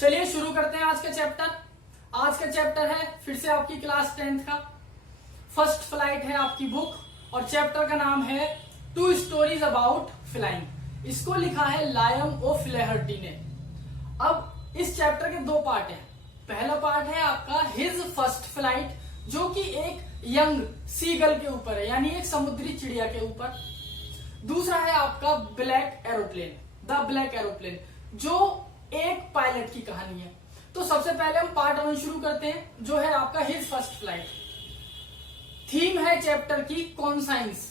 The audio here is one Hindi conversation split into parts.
चलिए शुरू करते हैं आज का चैप्टर। आज का चैप्टर है फिर से आपकी क्लास 10th का फर्स्ट फ्लाइट है आपकी बुक और चैप्टर का नाम है टू स्टोरीज अबाउट फ्लाइंग। इसको लिखा है लायम ओ फ्लेहर्टी ने। अब इस चैप्टर के दो पार्ट हैं। पहला पार्ट है आपका हिज फर्स्ट फ्लाइट जो कि एक यंग सीगल के ऊपर है, यानी एक समुद्री चिड़िया के ऊपर। दूसरा है आपका black aeroplane, the black aeroplane, जो एक पायलट की कहानी है। तो सबसे पहले हम पार्ट 1 शुरू करते हैं जो है आपका हिज फर्स्ट फ्लाइट। थीम है चैप्टर की कॉन्साइंस।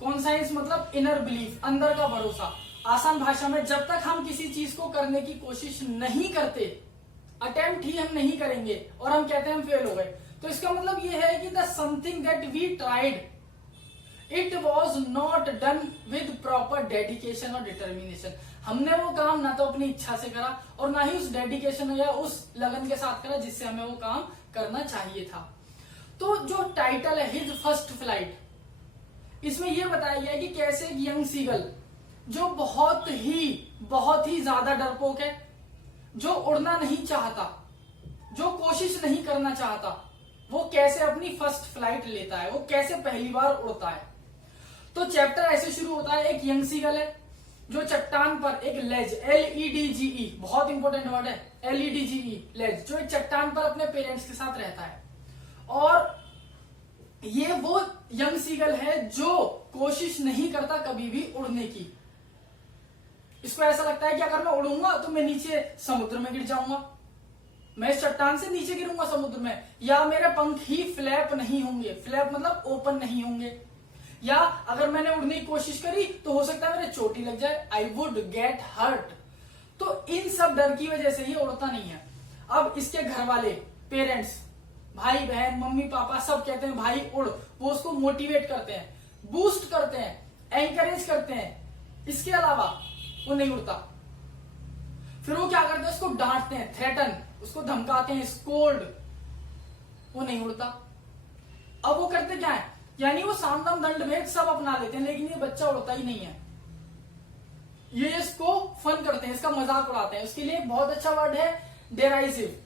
कॉन्साइंस मतलब इनर बिलीफ, अंदर का भरोसा। आसान भाषा में जब तक हम किसी चीज को करने की कोशिश नहीं करते, अटेम्प्ट ही हम नहीं करेंगे और हम कहते हैं हम फेल हो गए, तो इसका मतलब ये है कि the something that we tried it was not done with proper dedication और डिटर्मिनेशन। हमने वो काम ना तो अपनी इच्छा से करा और ना ही उस डेडिकेशन या उस लगन के साथ करा जिससे हमें वो काम करना चाहिए था। तो जो टाइटल है हिज फर्स्ट फ्लाइट, इसमें यह बताया गया है कि कैसे एक यंग सीगल जो बहुत ही ज्यादा डरपोक है, जो उड़ना नहीं चाहता, जो कोशिश नहीं करना चाहता, वो कैसे अपनी फर्स्ट फ्लाइट लेता है, वो कैसे पहली बार उड़ता है। तो चैप्टर ऐसे शुरू होता है। एक यंग सीगल है जो चट्टान पर एक लेज, LEDGE, बहुत इंपॉर्टेंट वर्ड है, LEDGE, लेज, जो एक चट्टान पर अपने पेरेंट्स के साथ रहता है। और ये वो यंग सीगल है जो कोशिश नहीं करता कभी भी उड़ने की। इसको ऐसा लगता है कि अगर मैं उड़ूंगा तो मैं नीचे समुद्र में गिर जाऊंगा, मैं इस चट्टान से नीचे गिरूंगा समुद्र में, या मेरे पंख ही फ्लैप नहीं होंगे, फ्लैप मतलब ओपन नहीं होंगे, या अगर मैंने उड़ने की कोशिश करी तो हो सकता है मेरे चोटी लग जाए, आई वुड गेट हर्ट। तो इन सब डर की वजह से ये उड़ता नहीं है। अब इसके घर वाले, पेरेंट्स, भाई बहन, मम्मी पापा सब कहते हैं भाई उड़। वो उसको मोटिवेट करते हैं, बूस्ट करते हैं, एनकरेज करते हैं। इसके अलावा वो नहीं उड़ता। फिर वो क्या करते हैं, उसको डांटते हैं, थ्रेटन, उसको धमकाते हैं, स्कोल्ड, वो नहीं उड़ता। अब वो करते क्या है, यानी वो साम दाम दंड भेद सब अपना लेते हैं, लेकिन ये बच्चा उड़ता ही नहीं है। ये इसको फन करते हैं, इसका मजाक उड़ाते हैं। उसके लिए एक बहुत अच्छा वर्ड है डेराइसिव।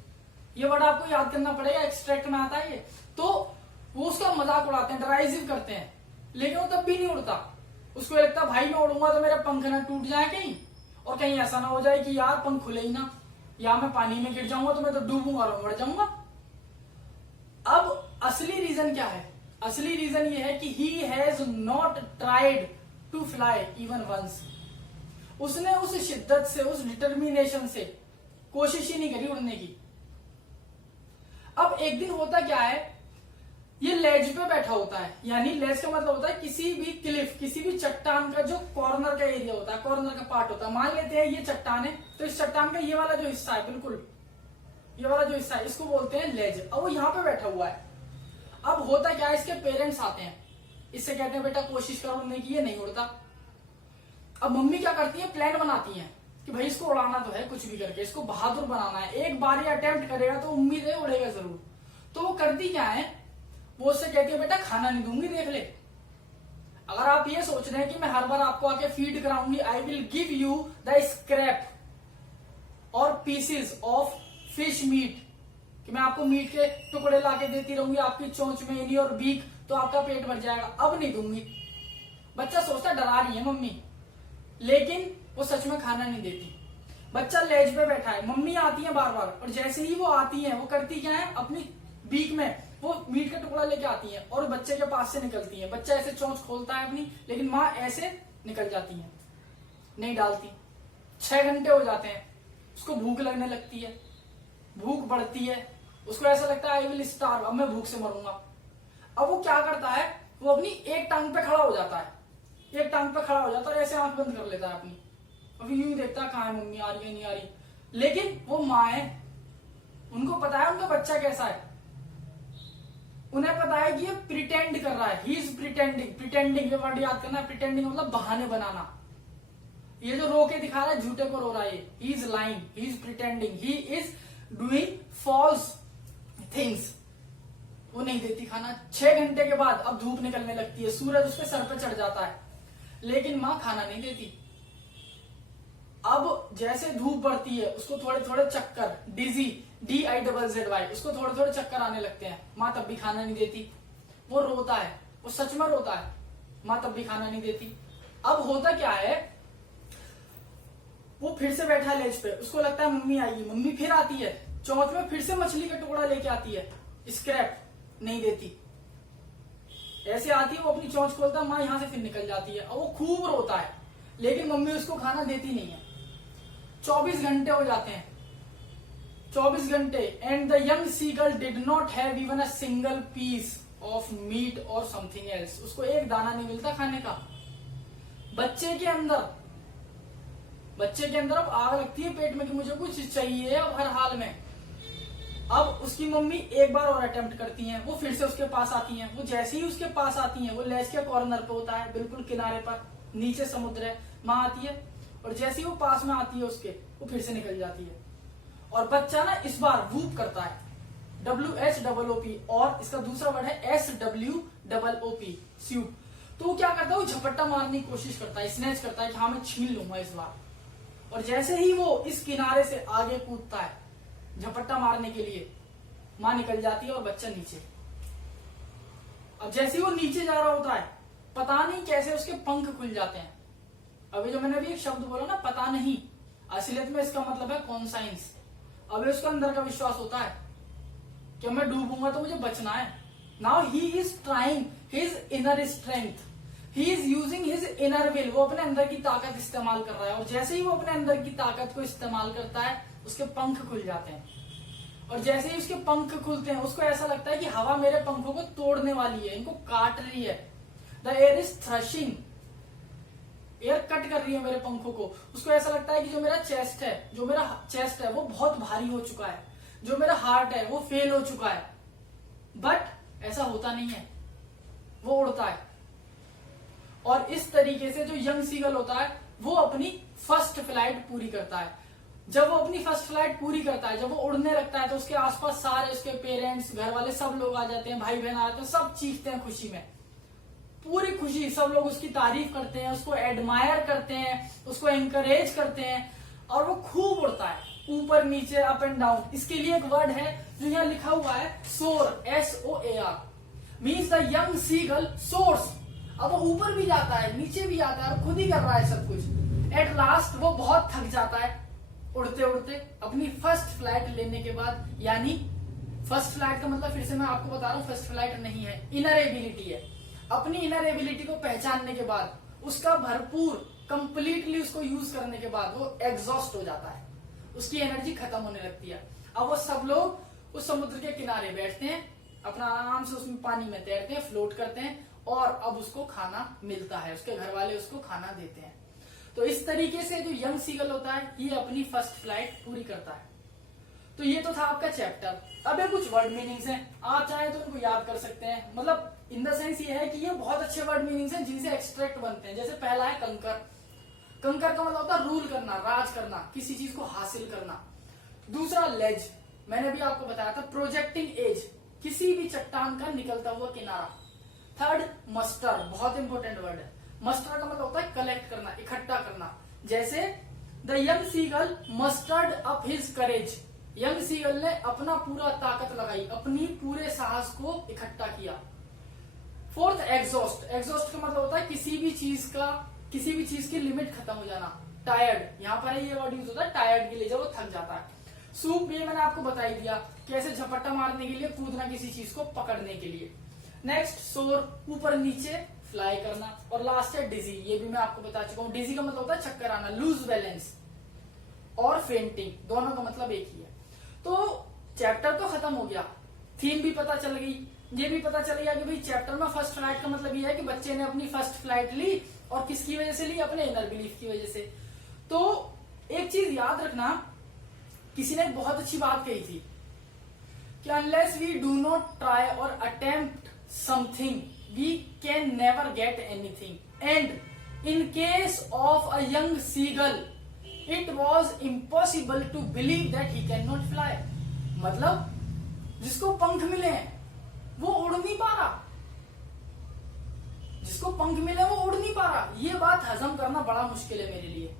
ये वर्ड आपको याद करना पड़ेगा, एक्सट्रैक्ट में आता है ये। तो वो उसका मजाक उड़ाते हैं, डेराइसिव करते हैं, लेकिन वो तब भी नहीं उड़ता। उसको लगता भाई मैं उड़ूंगा तो मेरा पंख ना टूट जाए कहीं, और कहीं ऐसा ना हो जाए कि यार पंख खुले ही ना, या मैं पानी में गिर जाऊंगा तो मैं तो डूबूंगा और मर जाऊंगा। अब असली रीजन क्या है? असली रीजन ये है कि he has not tried to fly even once. उसने उस शिद्दत से, उस डिटर्मिनेशन से कोशिश ही नहीं करी उड़ने की। अब एक दिन होता क्या है, ये लेज पे बैठा होता है, यानी लेज का मतलब होता है किसी भी क्लिफ, किसी भी चट्टान का जो कॉर्नर का एरिया होता है, कॉर्नर का पार्ट होता है। मान लेते हैं ये चट्टान है, तो इस चट्टान का ये वाला जो हिस्सा है, बिल्कुल ये वाला जो हिस्सा है, इसको बोलते हैं लेज। अब वो यहाँ पे बैठा हुआ है। अब होता क्या है, इसके पेरेंट्स आते हैं, इससे कहते हैं बेटा कोशिश करो उड़ने की, ये नहीं उड़ता। अब मम्मी क्या करती है, प्लान बनाती है कि भाई इसको उड़ाना तो है, कुछ भी करके इसको बहादुर बनाना है, एक बार ये अटेम्प्ट करेगा तो उम्मीद है उड़ेगा जरूर। तो वो करती क्या है, वो उससे कहती है बेटा खाना नहीं दूंगी, देख ले। अगर आप ये सोच रहे हैं कि मैं हर बार आपको आके फीड कराऊंगी, I will give you the scrap और पीसेस ऑफ फिश मीट, कि मैं आपको मीट के टुकड़े लाके देती रहूंगी आपकी चोंच में, इनी और बीक, तो आपका पेट भर जाएगा, अब नहीं दूंगी। बच्चा सोचता डरा रही है मम्मी, लेकिन वो सच में खाना नहीं देती। बच्चा लेज पे बैठा है, मम्मी आती है बार बार, और जैसे ही वो आती है वो करती क्या है, अपनी बीक में वो मीट का टुकड़ा लेके आती है और बच्चे के पास से निकलती है। बच्चा ऐसे चोंच खोलता है अपनी, लेकिन माँ ऐसे निकल जाती है, नहीं डालती। 6 घंटे हो जाते हैं, उसको भूख लगने लगती है, भूख बढ़ती है, उसको ऐसा लगता है आई विल स्टार्व, अब मैं भूख से मरूंगा। अब वो क्या करता है, वो अपनी एक टांग पे खड़ा हो जाता है, एक टांग पे खड़ा हो जाता है और ऐसे आंख बंद कर लेता है अपनी, अभी यूं ही देखता है कहाँ है मम्मी, आ रही है नहीं आ रही। लेकिन वो माँ है, उनको पता है उनका बच्चा कैसा है, उन्हें पता है कि ये प्रिटेंड कर रहा है, ही इज प्रिटेंडिंग। प्रिटेंडिंग ये वर्ड याद करना है, प्रिटेंडिंग मतलब बहाने बनाना। ये जो रो के दिखा रहा है, झूठे को रो रहा है, he is lying, he is pretending, he is doing false things. वो नहीं देती खाना। 6 घंटे के बाद अब धूप निकलने लगती है, सूरज उसके सर पे चढ़ जाता है, लेकिन माँ खाना नहीं देती। अब जैसे धूप बढ़ती है उसको थोड़े थोड़े चक्कर, डिजी, DIZZY, उसको थोड़े थोड़े चक्कर आने लगते हैं। माँ तब भी खाना नहीं देती, वो रोता है, वो सच में रोता है, माँ तब भी खाना नहीं देती। अब होता क्या है, वो फिर से बैठा है लेज पे, उसको लगता है मम्मी आएगी, मम्मी फिर आती है, चौंच में फिर से मछली का टुकड़ा लेके आती है, स्क्रैप, नहीं देती। ऐसे आती है, वो अपनी चौंच खोलता है, माँ यहां से फिर निकल जाती है, और वो खूब रोता है, लेकिन मम्मी उसको खाना देती नहीं है। 24 घंटे हो जाते हैं, 24 घंटे, and the young seagull did not have even a single piece of meat और समथिंग एल्स। उसको एक दाना नहीं मिलता खाने का। बच्चे के अंदर अब आग लगती है पेट में कि मुझे कुछ चाहिए अब हर हाल में। अब उसकी मम्मी एक बार और अटेम्प्ट करती हैं, वो फिर से उसके पास आती हैं। वो जैसे ही उसके पास आती हैं, वो लेज के कॉर्नर पे होता है, बिल्कुल किनारे पर, नीचे समुद्र है, माँ आती है, और जैसे ही वो पास में आती है उसके, वो फिर से निकल जाती है। और बच्चा ना इस बार वूप करता है, WHOOP, और इसका दूसरा वर्ड है SWOOP, स्यूप। तो वो क्या करता है, वो झपट्टा मारने की कोशिश करता है, स्नैच करता है कि हाँ मैं छीन लूंगा इस बार। और जैसे ही वो इस किनारे से आगे कूदता है झपट्टा मारने के लिए, माँ निकल जाती है और बच्चा नीचे। अब जैसे ही वो नीचे जा रहा होता है, पता नहीं कैसे उसके पंख खुल जाते हैं। अभी जो मैंने अभी एक शब्द बोला ना, पता नहीं, असलियत में इसका मतलब है कॉन्साइंस। अभी उसके अंदर का विश्वास होता है कि मैं डूबूंगा तो मुझे बचना है। Now he is trying his inner strength, he is using his inner will. वो अपने अंदर की ताकत इस्तेमाल कर रहा है, और जैसे ही वो अपने अंदर की ताकत को इस्तेमाल करता है, उसके पंख खुल जाते हैं। और जैसे ही उसके पंख खुलते हैं, उसको ऐसा लगता है कि हवा मेरे पंखों को तोड़ने वाली है, इनको काट रही है। The air is threshing, air cut कर रही है मेरे पंखों को। उसको ऐसा लगता है कि जो मेरा चेस्ट है वो बहुत भारी हो चुका है, जो मेरा हार्ट है वो फेल हो चुका है। बट ऐसा होता नहीं है, वो उड़ता है। और इस तरीके से जो यंग सीगल होता है, वो अपनी फर्स्ट फ्लाइट पूरी करता है। जब वो अपनी फर्स्ट फ्लाइट पूरी करता है, जब वो उड़ने लगता है, तो उसके आसपास सारे उसके पेरेंट्स, घर वाले, सब लोग आ जाते हैं, भाई बहन आ जाते हैं, सब चीखते हैं खुशी में, पूरी खुशी। सब लोग उसकी तारीफ करते हैं, उसको एडमायर करते हैं, उसको एनकरेज करते हैं, और वो खूब उड़ता है, ऊपर नीचे, अप एंड डाउन। इसके लिए एक वर्ड है जो यहाँ लिखा हुआ है, soar, SOAR, means the young seagull soars. अब वो ऊपर भी जाता है, नीचे भी आता है, और खुद ही कर रहा है सब कुछ। एट लास्ट वो बहुत थक जाता है उड़ते उड़ते, अपनी फर्स्ट फ्लाइट लेने के बाद। यानी फर्स्ट फ्लाइट का मतलब फिर से मैं आपको बता रहा हूँ, फर्स्ट फ्लाइट नहीं है, इनर एबिलिटी है। अपनी इनर एबिलिटी को पहचानने के बाद, उसका भरपूर कंप्लीटली उसको यूज करने के बाद, वो एग्जॉस्ट हो जाता है, उसकी एनर्जी खत्म होने लगती है। अब वो सब लोग उस समुद्र के किनारे बैठते हैं, अपना आराम से उसमें पानी में तैरते हैं, फ्लोट करते हैं, और अब उसको खाना मिलता है, उसके घर वाले उसको खाना देते हैं। तो इस तरीके से जो यंग सीगल होता है, ये अपनी फर्स्ट फ्लाइट पूरी करता है। तो ये तो था आपका चैप्टर। अब ये कुछ वर्ड मीनिंग्स हैं, आप चाहें तो उनको याद कर सकते हैं। मतलब इन द सेंस ये है कि ये बहुत अच्छे वर्ड मीनिंग्स हैं जिनसे एक्सट्रैक्ट बनते हैं। जैसे पहला है कंकर। कंकर का मतलब होता है रूल करना, राज करना, किसी चीज को हासिल करना। दूसरा लेज, मैंने भी आपको बताया था, प्रोजेक्टिंग एज, किसी भी चट्टान का निकलता हुआ किनारा। थर्ड मस्टर, बहुत इंपॉर्टेंट वर्ड है। मस्टर का मतलब होता है कलेक्ट करना, इकट्ठा करना। जैसे the young seagull mustered up his courage, young seagull ने अपना पूरा ताकत लगाई, अपनी पूरे साहस को इकट्ठा किया। फोर्थ एग्जॉस्ट, एग्जॉस्ट का मतलब होता है किसी भी चीज की लिमिट खत्म हो जाना। टायर्ड, यहाँ पर ये वर्ड यूज होता है टायर्ड के लिए, जब वो थक जाता है। सूप, ये मैंने आपको बता ही दिया, कैसे झपट्टा मारने के लिए, कूदना किसी चीज को पकड़ने के लिए। नेक्स्ट सोर, ऊपर नीचे फ्लाई करना। और लास्ट है डिजी, ये भी मैं आपको बता चुका हूँ। डिजी का मतलब होता है चक्कर आना, लूज बैलेंस। और फेंटिंग, दोनों का मतलब एक ही है। तो चैप्टर तो खत्म हो गया, थीम भी पता चल गई, ये भी पता चल गया कि भाई चैप्टर में फर्स्ट फ्लाइट का मतलब ये है कि बच्चे ने अपनी फर्स्ट फ्लाइट ली, और किसकी वजह से ली, अपने इनर बिलीफ की वजह से। तो एक चीज याद रखना, किसी ने बहुत अच्छी बात कही थी कि unless we do not try और attempt something, we can never get anything. And in case of a young seagull, it was impossible to believe that he cannot fly. मतलब जिसको पंख मिले हैं वो उड़ नहीं पा रहा, जिसको पंख मिले वो उड़ नहीं पा रहा। ये बात हजम करना बड़ा मुश्किल है मेरे लिए।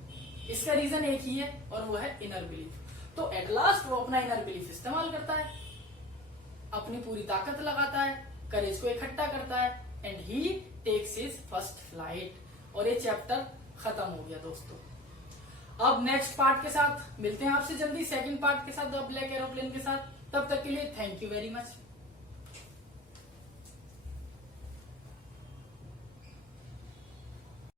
इसका रीजन एक ही है और वो है इनर बिलीफ। तो एट लास्ट वो अपना इनर बिलीफ इस्तेमाल करता है, अपनी पूरी ताकत लगाता है, करेज को इकट्ठा करता है and he takes his first flight. और ये चैप्टर खत्म हो गया दोस्तों। अब नेक्स्ट पार्ट के साथ मिलते हैं आपसे जल्दी, सेकंड पार्ट के साथ, द ब्लैक एरोप्लेन के साथ। तब तक के लिए थैंक यू वेरी मच।